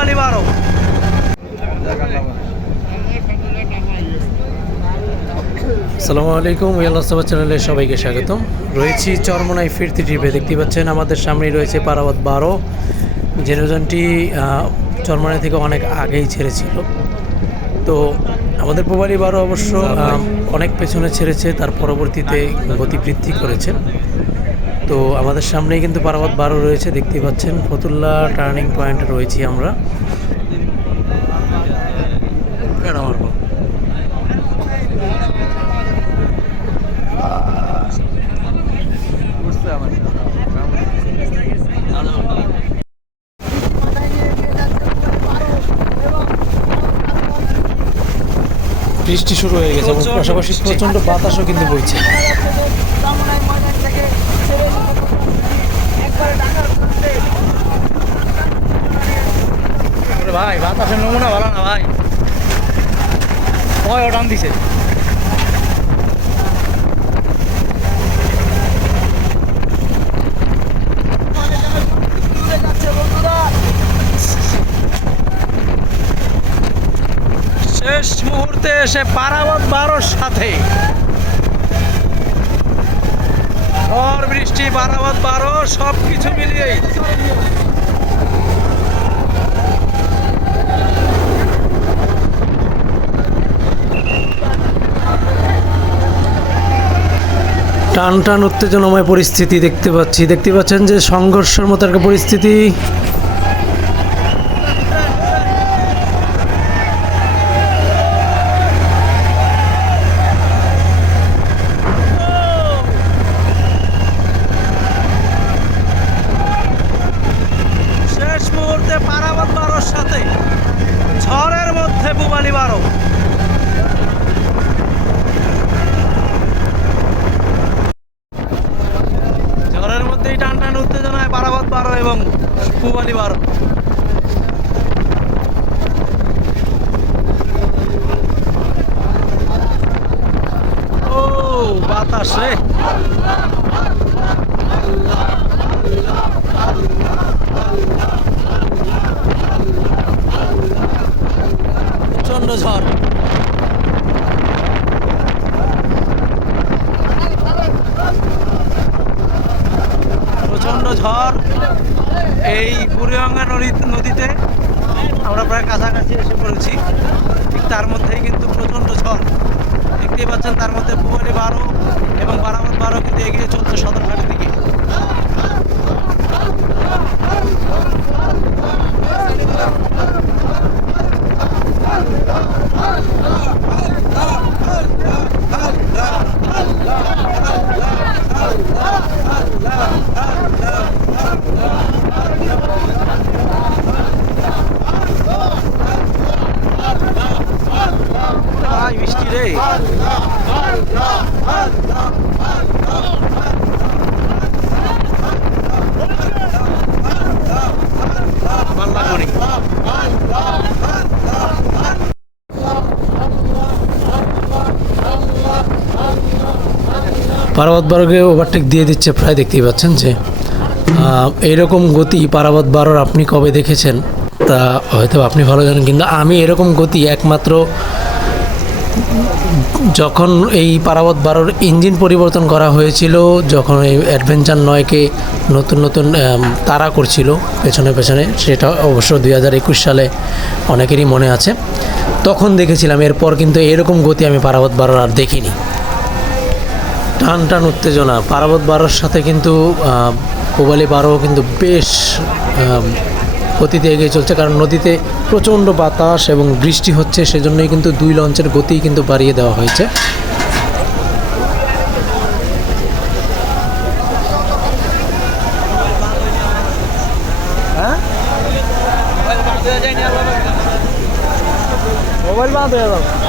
মানে বারো আসসালামু আলাইকুম ইয়াল্লাহ চ্যানেলে সবাইকে স্বাগতম। রয়েছি চরমনাই ফিরতি টিপে দেখতে পাচ্ছেন আমাদের সামনেই রয়েছে পারাবাদ বারো। যে রোজনটি চরমনাই থেকে অনেক আগেই ছেড়েছিল। তো আমাদের প্রবালী বারো অবশ্য অনেক পেছনে ছেড়েছে, তার পরবর্তীতে গতিবৃদ্ধি করেছে। তো আমাদের সামনেই কিন্তু পারাবাদ বারো রয়েছে দেখতে পাচ্ছেন। ফতুল্লা টার্নিং পয়েন্টে রয়েছি আমরা। বৃষ্টি শুরু হয়ে গেছে এবং পাশাপাশি প্রচণ্ড বাতাসও কিন্তু বইছে। ভাই, বাতাসের নমুনা ভালো না ভাই। কয় ওটান দিছে। শেষ মুহূর্তে এসে পারাবত বারোর সাথে। ঝড়, বৃষ্টি, পারাবত বারো সব কিছু মিলিয়েই। টান টান উত্তেজনাময় পরিস্থিতি দেখতে পাচ্ছি। দেখতে পাচ্ছেন যে সংঘর্ষের মতো একটা পরিস্থিতি। শেষ মুহূর্তে পারাবত বারোর সাথে। ঝড়ের মধ্যে পুবালি বারো এবং পুবালি বারো। ও বাতাস রে। প্রচণ্ড ঝড়। প্রচণ্ড ঝড় এই বুড়িগঙ্গা নদী নদীতে আমরা প্রায় কাছাকাছি এসে পড়েছি। ঠিক তার মধ্যেই কিন্তু প্রচণ্ড ঝড়। দেখতেই পাচ্ছেন তার মধ্যে পুয়ারি বারো এবং বারামত বারো কিন্তু এগিয়ে চলছে সদরঘাটের দিকে ভাই বৃষ্টি রে। পারাবত বারোকে ওভারটেক দিয়ে দিচ্ছে, প্রায় দেখতেই পাচ্ছেন যে এরকম গতি পারাবত বারোর আপনি কবে দেখেছেন? তা হয়তো আপনি ভালো জানেন, কিন্তু আমি এরকম গতি একমাত্র যখন এই পারাবত বারোর ইঞ্জিন পরিবর্তন করা হয়েছিল, যখন এই অ্যাডভেঞ্চার নয়কে নতুন নতুন তাড়া করছিল পেছনে পেছনে, সেটা অবশ্য দুই একুশ সালে অনেকেরই মনে আছে। তখন দেখেছিলাম, এরপর কিন্তু এরকম গতি আমি পারাবত বারোর আর দেখিনি। টান টান উত্তেজনা। পারাবত বারোর সাথে কিন্তু কোবালি বারো কিন্তু বেশ গতিতে এগিয়ে চলছে, কারণ নদীতে প্রচণ্ড বাতাস এবং বৃষ্টি হচ্ছে, সেজন্যই কিন্তু দুই লঞ্চের গতি কিন্তু বাড়িয়ে দেওয়া হয়েছে। মোবাইল বাদ হয়ে যাবে